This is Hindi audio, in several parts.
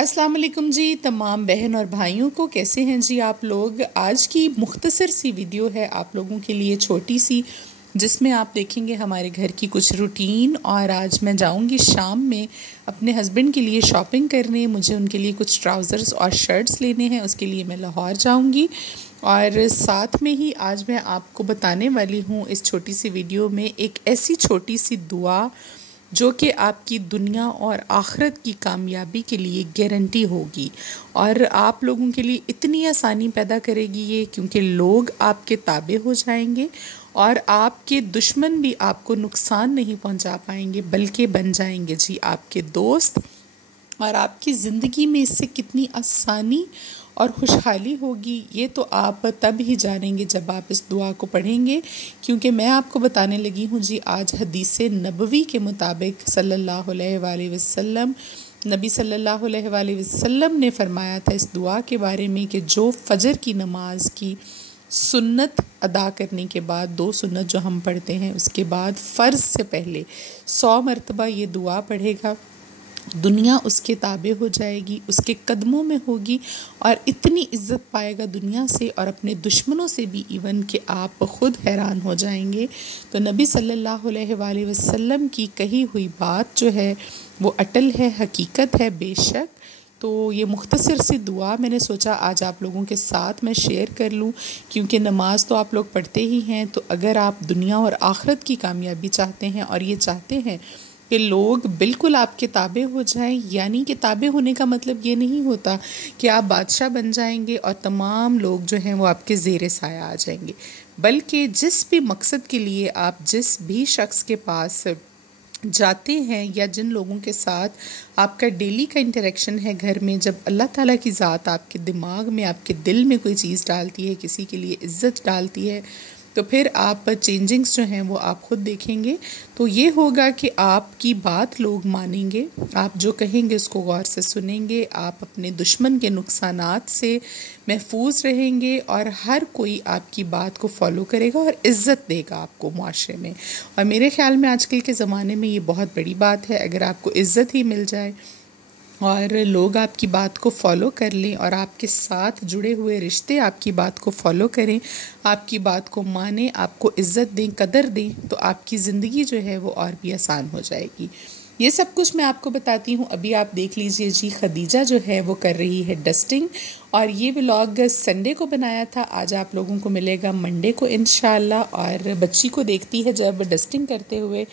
अस्सलाम वालेकुम जी तमाम बहन और भाइयों को। कैसे हैं जी आप लोग। आज की मुख्तसर सी वीडियो है आप लोगों के लिए, छोटी सी, जिसमें आप देखेंगे हमारे घर की कुछ रूटीन। और आज मैं जाऊंगी शाम में अपने हस्बैंड के लिए शॉपिंग करने। मुझे उनके लिए कुछ ट्राउज़र्स और शर्ट्स लेने हैं, उसके लिए मैं लाहौर जाऊंगी। और साथ में ही आज मैं आपको बताने वाली हूँ इस छोटी सी वीडियो में एक ऐसी छोटी सी दुआ जो कि आपकी दुनिया और आखिरत की कामयाबी के लिए गारंटी होगी और आप लोगों के लिए इतनी आसानी पैदा करेगी ये, क्योंकि लोग आपके ताबे हो जाएंगे और आपके दुश्मन भी आपको नुकसान नहीं पहुंचा पाएंगे बल्कि बन जाएंगे जी आपके दोस्त। और आपकी ज़िंदगी में इससे कितनी आसानी और खुशहाली होगी ये तो आप तब ही जानेंगे जब आप इस दुआ को पढ़ेंगे। क्योंकि मैं आपको बताने लगी हूँ जी आज हदीस नबवी के मुताबिक सल्लल्लाहु अलैहि वसल्लम, नबी सल्लल्लाहु अलैहि वसल्लम ने फरमाया था इस दुआ के बारे में कि जो फजर की नमाज की सुन्नत अदा करने के बाद, 2 सुन्नत जो हम पढ़ते हैं उसके बाद फ़र्ज़ से पहले 100 मरतबा ये दुआ पढ़ेगा, दुनिया उसके ताबे हो जाएगी, उसके कदमों में होगी और इतनी इज़्ज़त पाएगा दुनिया से और अपने दुश्मनों से भी, इवन कि आप ख़ुद हैरान हो जाएंगे। तो नबी सल्लल्लाहु अलैहि वसल्लम की कही हुई बात जो है वो अटल है, हकीकत है बेशक। तो ये मुख्तसर सी दुआ मैंने सोचा आज आप लोगों के साथ मैं शेयर कर लूँ, क्योंकि नमाज तो आप लोग पढ़ते ही हैं। तो अगर आप दुनिया और आखिरत की कामयाबी चाहते हैं और ये चाहते हैं कि लोग बिल्कुल आपके ताबे हो जाएं, यानी कि ताबे होने का मतलब ये नहीं होता कि आप बादशाह बन जाएंगे और तमाम लोग जो हैं वो आपके ज़ेरे साया आ जाएंगे, बल्कि जिस भी मकसद के लिए आप जिस भी शख्स के पास जाते हैं या जिन लोगों के साथ आपका डेली का इंटरेक्शन है घर में, जब अल्लाह ताला की ज़ात आपके दिमाग में, आपके दिल में कोई चीज़ डालती है, किसी के लिए इज़्ज़त डालती है, तो फिर आप चेंजिंग्स जो हैं वो आप ख़ुद देखेंगे। तो ये होगा कि आपकी बात लोग मानेंगे, आप जो कहेंगे उसको गौर से सुनेंगे, आप अपने दुश्मन के नुकसानात से महफूज रहेंगे और हर कोई आपकी बात को फॉलो करेगा और इज़्ज़त देगा आपको मुआशरे में। और मेरे ख़्याल में आजकल के ज़माने में ये बहुत बड़ी बात है, अगर आपको इज़्ज़त ही मिल जाए और लोग आपकी बात को फॉलो कर लें और आपके साथ जुड़े हुए रिश्ते आपकी बात को फॉलो करें, आपकी बात को माने, आपको इज़्ज़त दें, कदर दें, तो आपकी ज़िंदगी जो है वो और भी आसान हो जाएगी। ये सब कुछ मैं आपको बताती हूँ। अभी आप देख लीजिए जी, खदीजा जो है वो कर रही है डस्टिंग और ये व्लॉग संडे को बनाया था, आज आप लोगों को मिलेगा मंडे को इंशाल्लाह। और बच्ची को देखती है जब डस्टिंग करते हुए,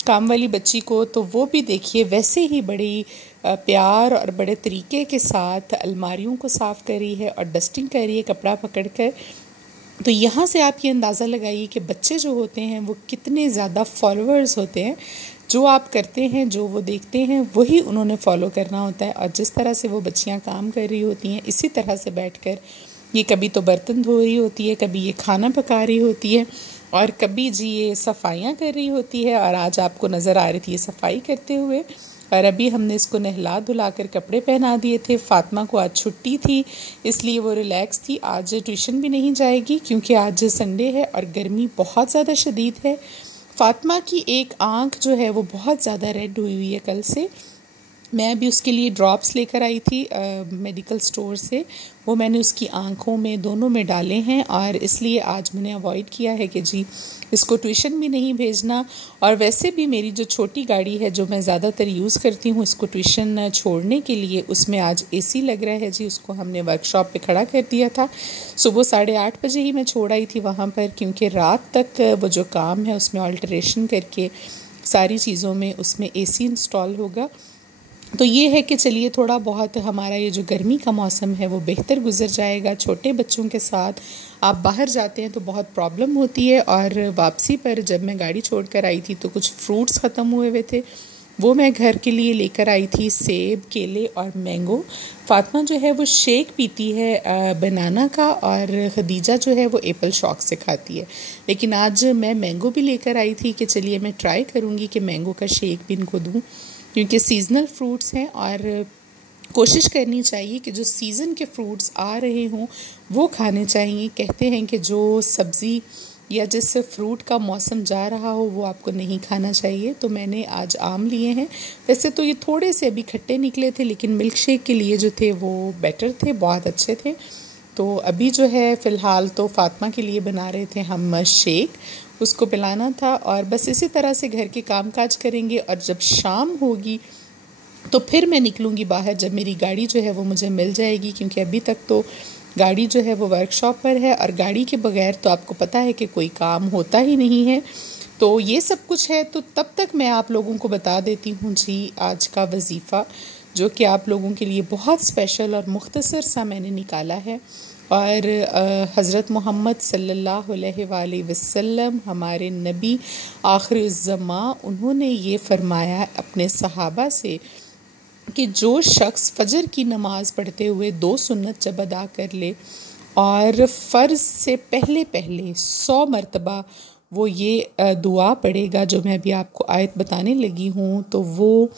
काम वाली बच्ची को, तो वो भी देखिए वैसे ही बड़ी प्यार और बड़े तरीके के साथ अलमारियों को साफ़ करी है और डस्टिंग करी है कपड़ा पकड़कर। तो यहाँ से आप ये अंदाज़ा लगाइए कि बच्चे जो होते हैं वो कितने ज़्यादा फॉलोअर्स होते हैं। जो आप करते हैं, जो वो देखते हैं, वही उन्होंने फॉलो करना होता है। और जिस तरह से वो बच्चियाँ काम कर रही होती हैं, इसी तरह से बैठकर ये कभी तो बर्तन धो रही होती है, कभी ये खाना पका रही होती है और कभी जी ये सफाइयाँ कर रही होती है। और आज आपको नज़र आ रही थी ये सफाई करते हुए। और अभी हमने इसको नहला धुला कर कपड़े पहना दिए थे। फ़ातिमा को आज छुट्टी थी, इसलिए वो रिलैक्स थी, आज ट्यूशन भी नहीं जाएगी क्योंकि आज संडे है और गर्मी बहुत ज़्यादा शदीद है। फ़ातिमा की एक आँख जो है वो बहुत ज़्यादा रेड हुई है कल से। मैं अभी उसके लिए ड्रॉप्स लेकर आई थी मेडिकल स्टोर से, वो मैंने उसकी आँखों में, दोनों में डाले हैं और इसलिए आज मैंने अवॉइड किया है कि जी इसको ट्यूशन भी नहीं भेजना। और वैसे भी मेरी जो छोटी गाड़ी है जो मैं ज़्यादातर यूज़ करती हूँ इसको ट्यूशन छोड़ने के लिए, उसमें आज एसी लग रहा है जी, उसको हमने वर्कशॉप पे खड़ा कर दिया था। सुबह 8:30 बजे ही मैं छोड़ आई थी वहाँ पर, क्योंकि रात तक वो जो काम है उसमें अल्टरेशन करके सारी चीज़ों में उसमें एसी इंस्टॉल होगा। तो ये है कि चलिए थोड़ा बहुत हमारा ये जो गर्मी का मौसम है वो बेहतर गुजर जाएगा। छोटे बच्चों के साथ आप बाहर जाते हैं तो बहुत प्रॉब्लम होती है। और वापसी पर जब मैं गाड़ी छोड़कर आई थी तो कुछ फ्रूट्स ख़त्म हुए हुए थे, वो मैं घर के लिए लेकर आई थी, सेब, केले और मैंगो। फ़ातिमा जो है वो शेक पीती है बनाना का और खदीजा जो है वो एप्पल शॉक से खाती है। लेकिन आज मैं मैंगो भी लेकर आई थी कि चलिए मैं ट्राई करूँगी कि मैंगो का शेक भी इनको दूँ, क्योंकि सीज़नल फ्रूट्स हैं और कोशिश करनी चाहिए कि जो सीज़न के फ्रूट्स आ रहे हों वो खाने चाहिए। कहते हैं कि जो सब्ज़ी या जिससे फ्रूट का मौसम जा रहा हो वो आपको नहीं खाना चाहिए। तो मैंने आज आम लिए हैं। वैसे तो ये थोड़े से अभी खट्टे निकले थे, लेकिन मिल्क शेक के लिए जो थे वो बेटर थे, बहुत अच्छे थे। तो अभी जो है फ़िलहाल तो फ़ातिमा के लिए बना रहे थे हम शेक, उसको पिलाना था। और बस इसी तरह से घर के कामकाज करेंगे। और जब शाम होगी तो फिर मैं निकलूँगी बाहर, जब मेरी गाड़ी जो है वो मुझे मिल जाएगी, क्योंकि अभी तक तो गाड़ी जो है वो वर्कशॉप पर है और गाड़ी के बगैर तो आपको पता है कि कोई काम होता ही नहीं है। तो ये सब कुछ है। तो तब तक मैं आप लोगों को बता देती हूँ जी आज का वजीफ़ा, जो कि आप लोगों के लिए बहुत स्पेशल और मुख्तसर सा मैंने निकाला है। और हज़रत मोहम्मद सल्लल्लाहु अलैहि वसल्लम हमारे नबी आखिर ज़मा, उन्होंने ये फ़रमाया अपने सहाबा से कि जो शख्स फ़जर की नमाज़ पढ़ते हुए 2 सुन्नत जब अदा कर ले और फ़र्ज़ से पहले पहले 100 मरतबा वो ये दुआ पढ़ेगा जो मैं अभी आपको आयत बताने लगी हूँ, तो वो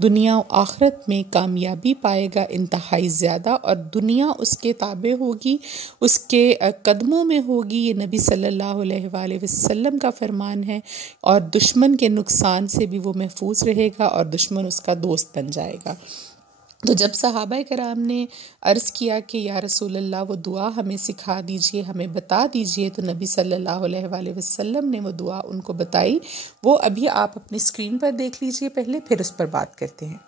दुनिया और आखिरत में कामयाबी पाएगा इंतहाई ज़्यादा, और दुनिया उसके ताबे होगी, उसके कदमों में होगी। ये नबी सल्लल्लाहु अलैहि वसल्लम का फरमान है। और दुश्मन के नुकसान से भी वो महफूज रहेगा और दुश्मन उसका दोस्त बन जाएगा। तो जब सहाबा कराम ने अर्ज़ किया कि या रसूल अल्लाह वो दुआ हमें सिखा दीजिए, हमें बता दीजिए, तो नबी सल्लल्लाहु अलैहि वसल्लम ने वो दुआ उनको बताई। वो अभी आप अपनी स्क्रीन पर देख लीजिए पहले, फिर उस पर बात करते हैं।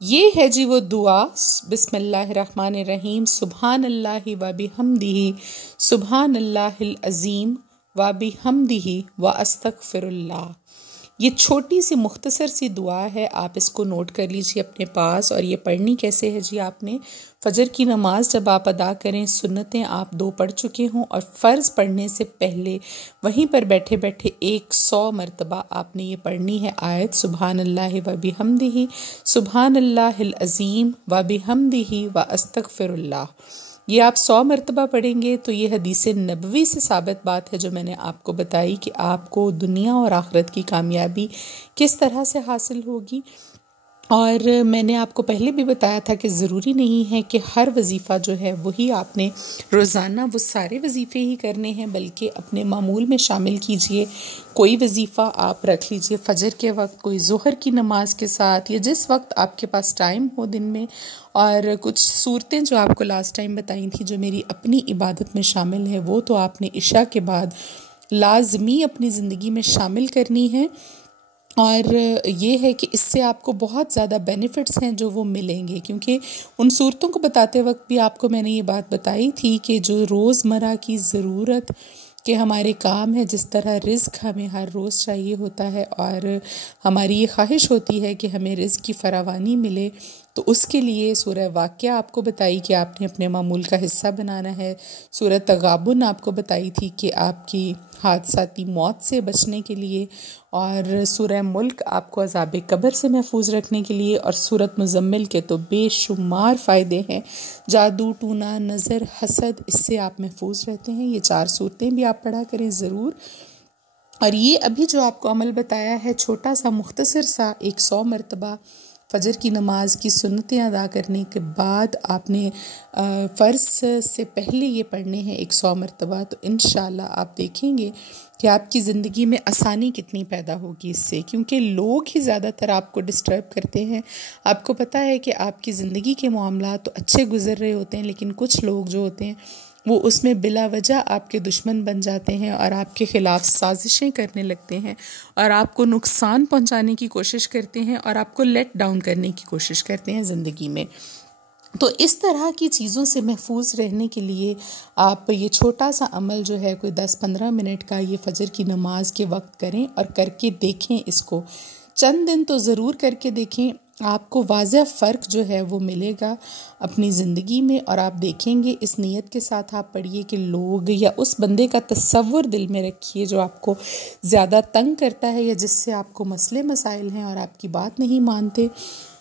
ये है जी वो दुआ, बिस्मिल्लाहिर्रहमानिर्रहीम, सुबहान अल्लाहि व बिहम्दिही, सुबहान अल्लाहिल अज़ीम व बिहम्दिही व अस्तगफिरुल्लाह। ये छोटी सी मुख्तसर सी दुआ है, आप इसको नोट कर लीजिए अपने पास। और ये पढ़नी कैसे है जी, आपने फ़जर की नमाज़ जब आप अदा करें, सुन्नतें आप 2 पढ़ चुके हों और फ़र्ज़ पढ़ने से पहले वहीं पर बैठे बैठे 100 मरतबा आपने ये पढ़नी है आयत, सुबहान अल्लाहि व बिहम्दिही, सुबहान अल्लाहिल अज़ीम व बिहम्दिही व अस्तगफिरुल्लाह। ये आप 100 मरतबा पढ़ेंगे तो ये हदीस नबवी से साबित बात है जो मैंने आपको बताई कि आपको दुनिया और आखिरत की कामयाबी किस तरह से हासिल होगी। और मैंने आपको पहले भी बताया था कि ज़रूरी नहीं है कि हर वजीफ़ा जो है वही आपने रोज़ाना वो सारे वजीफ़े ही करने हैं, बल्कि अपने मामूल में शामिल कीजिए। कोई वजीफ़ा आप रख लीजिए फ़जर के वक्त, कोई ज़ोहर की नमाज के साथ, या जिस वक्त आपके पास टाइम हो दिन में। और कुछ सूरतें जो आपको लास्ट टाइम बताई थी जो मेरी अपनी इबादत में शामिल है, वो तो आपने इशा के बाद लाजमी अपनी ज़िंदगी में शामिल करनी है। और ये है कि इससे आपको बहुत ज़्यादा बेनिफिट्स हैं जो वो मिलेंगे, क्योंकि उन सूरतों को बताते वक्त भी आपको मैंने ये बात बताई थी कि जो रोज़मर्रा की ज़रूरत के हमारे काम है, जिस तरह रिज़्क हमें हर रोज़ चाहिए होता है और हमारी ये ख्वाहिश होती है कि हमें रिज़्क की फरावानी मिले, तो उसके लिए सूरह वाक़िया आपको बताई कि आपने अपने मामूल का हिस्सा बनाना है। सूरह तगाबुन आपको बताई थी कि आपकी हादसाती मौत से बचने के लिए, और सूरह मुल्क आपको अज़ाब कब्र से महफूज रखने के लिए, और सूरत मुज़म्मिल के तो बेशुमार फ़ायदे हैं, जादू टूना नज़र हसद, इससे आप महफूज रहते हैं। ये 4 सूरतें भी आप पढ़ा करें ज़रूर। और ये अभी जो आपको अमल बताया है छोटा सा मुख्तसर सा, 100 मरतबा फ़जर की नमाज की सुन्नतें अदा करने के बाद आपने फ़र्ज़ से पहले ये पढ़ने हैं 100 मरतबा, तो इंशाल्लाह आप देखेंगे कि आपकी ज़िंदगी में आसानी कितनी पैदा होगी इससे, क्योंकि लोग ही ज़्यादातर आपको डिस्टर्ब करते हैं। आपको पता है कि आपकी ज़िंदगी के मामलात तो अच्छे गुजर रहे होते हैं, लेकिन कुछ लोग जो होते हैं वो उसमें बिला वजह आपके दुश्मन बन जाते हैं और आपके ख़िलाफ़ साजिशें करने लगते हैं और आपको नुकसान पहुंचाने की कोशिश करते हैं और आपको लेट डाउन करने की कोशिश करते हैं ज़िंदगी में। तो इस तरह की चीज़ों से महफूज रहने के लिए आप ये छोटा सा अमल जो है कोई 10-15 मिनट का ये फ़जर की नमाज के वक्त करें और करके देखें। इसको चंद दिन तो ज़रूर करके देखें, आपको वाज़ह फ़र्क जो है वो मिलेगा अपनी ज़िंदगी में। और आप देखेंगे, इस नीयत के साथ आप पढ़िए कि लोग या उस बंदे का तसव्वुर दिल में रखिए जो आपको ज़्यादा तंग करता है या जिससे आपको मसले मसाइल हैं और आपकी बात नहीं मानते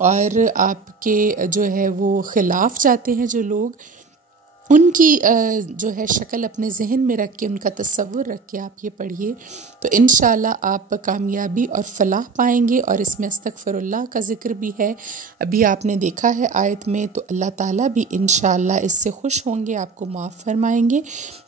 और आपके जो है वो ख़िलाफ़ जाते हैं जो लोग, उनकी जो है शक्ल अपने जहन में रख के, उनका तसव्वुर रख के आप ये पढ़िए तो इंशाल्लाह आप कामयाबी और फलाह पाएंगे। और इसमें अस्तगफिरुल्लाह का ज़िक्र भी है, अभी आपने देखा है आयत में, तो अल्लाह ताला भी इंशाल्लाह इससे खुश होंगे, आपको माफ़ फरमाएंगे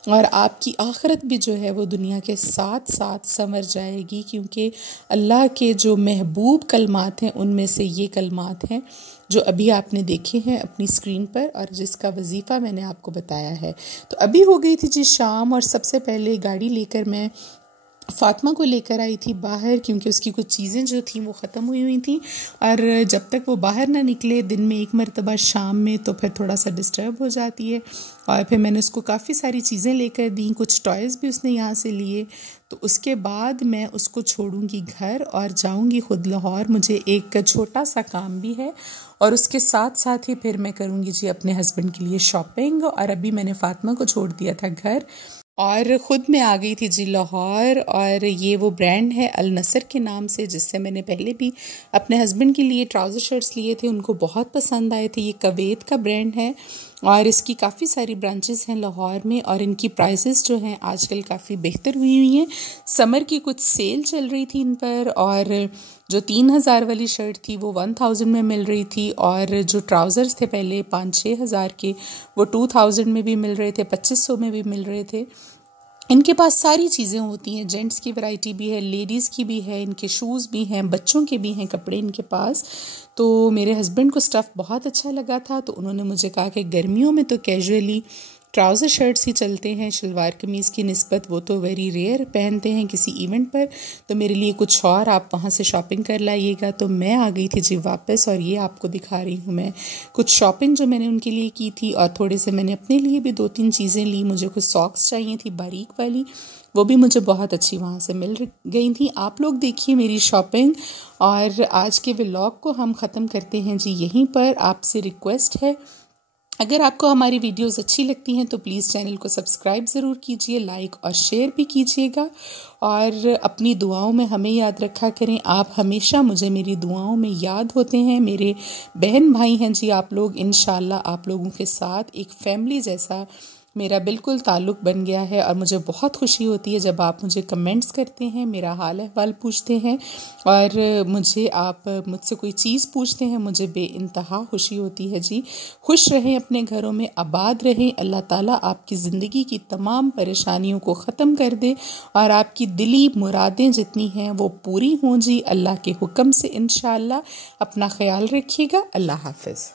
और आपकी आखिरत भी जो है वो दुनिया के साथ साथ संवर जाएगी, क्योंकि अल्लाह के जो महबूब कलमात हैं उनमें से ये कलमात हैं जो अभी आपने देखे हैं अपनी स्क्रीन पर और जिसका वजीफ़ा मैंने आपको बताया है। तो अभी हो गई थी जी शाम और सबसे पहले गाड़ी लेकर मैं फ़ातिमा को लेकर आई थी बाहर, क्योंकि उसकी कुछ चीज़ें जो थी वो ख़त्म हुई थी और जब तक वो बाहर ना निकले दिन में एक मरतबा शाम में तो फिर थोड़ा सा डिस्टर्ब हो जाती है। और फिर मैंने उसको काफ़ी सारी चीज़ें लेकर दी, कुछ टॉयज़ भी उसने यहाँ से लिए। तो उसके बाद मैं उसको छोड़ूंगी घर और जाऊंगी ख़ुद लाहौर। मुझे एक छोटा सा काम भी है और उसके साथ साथ ही फिर मैं करूँगी जी अपने हस्बैंड के लिए शॉपिंग। और अभी मैंने फ़ातिमा को छोड़ दिया था घर और ख़ुद मैं आ गई थी जी लाहौर। और ये वो ब्रांड है अल नसर के नाम से, जिससे मैंने पहले भी अपने हस्बैंड के लिए ट्राउज़र शर्ट्स लिए थे, उनको बहुत पसंद आए थे। ये कुवैत का ब्रांड है और इसकी काफ़ी सारी ब्रांचेस हैं लाहौर में और इनकी प्राइसेस जो हैं आजकल काफ़ी बेहतर हुई हैं। समर की कुछ सेल चल रही थी इन पर और जो 3000 वाली शर्ट थी वो 1000 में मिल रही थी और जो ट्राउज़र्स थे पहले 5-6 हज़ार के वो 2000 में भी मिल रहे थे, 2500 में भी मिल रहे थे। इनके पास सारी चीज़ें होती हैं, जेंट्स की वैरायटी भी है, लेडीज़ की भी है, इनके शूज़ भी हैं, बच्चों के भी हैं कपड़े इनके पास। तो मेरे हस्बैंड को स्टफ़ बहुत अच्छा लगा था तो उन्होंने मुझे कहा कि गर्मियों में तो कैजुअली ट्राउज़र शर्ट्स ही चलते हैं, शलवार कमीज़ की निस्बत वो तो वेरी रेयर पहनते हैं किसी इवेंट पर, तो मेरे लिए कुछ और आप वहाँ से शॉपिंग कर लाइएगा। तो मैं आ गई थी जी वापस और ये आपको दिखा रही हूँ मैं कुछ शॉपिंग जो मैंने उनके लिए की थी और थोड़े से मैंने अपने लिए भी 2-3 चीज़ें ली। मुझे कुछ सॉक्स चाहिए थी बारीक वाली, वो भी मुझे बहुत अच्छी वहाँ से मिल गई थी। आप लोग देखिए मेरी शॉपिंग और आज के व्लॉग को हम ख़त्म करते हैं जी यहीं पर। आपसे रिक्वेस्ट है अगर आपको हमारी वीडियोस अच्छी लगती हैं तो प्लीज़ चैनल को सब्सक्राइब ज़रूर कीजिए, लाइक और शेयर भी कीजिएगा और अपनी दुआओं में हमें याद रखा करें। आप हमेशा मुझे मेरी दुआओं में याद होते हैं, मेरे बहन भाई हैं जी आप लोग। इंशाल्लाह आप लोगों के साथ एक फैमिली जैसा मेरा बिल्कुल ताल्लुक़ बन गया है और मुझे बहुत खुशी होती है जब आप मुझे कमेंट्स करते हैं, मेरा हाल अहवाल पूछते हैं और आप मुझसे कोई चीज़ पूछते हैं, मुझे बेइंतहा खुशी होती है जी। खुश रहें, अपने घरों में आबाद रहें, अल्लाह ताला आपकी ज़िंदगी की तमाम परेशानियों को ख़त्म कर दे और आपकी दिली मुरादें जितनी हैं वो पूरी हों जी अल्लाह के हुक्म से इंशाअल्लाह। अपना ख्याल रखिएगा। अल्लाह हाफ़िज़।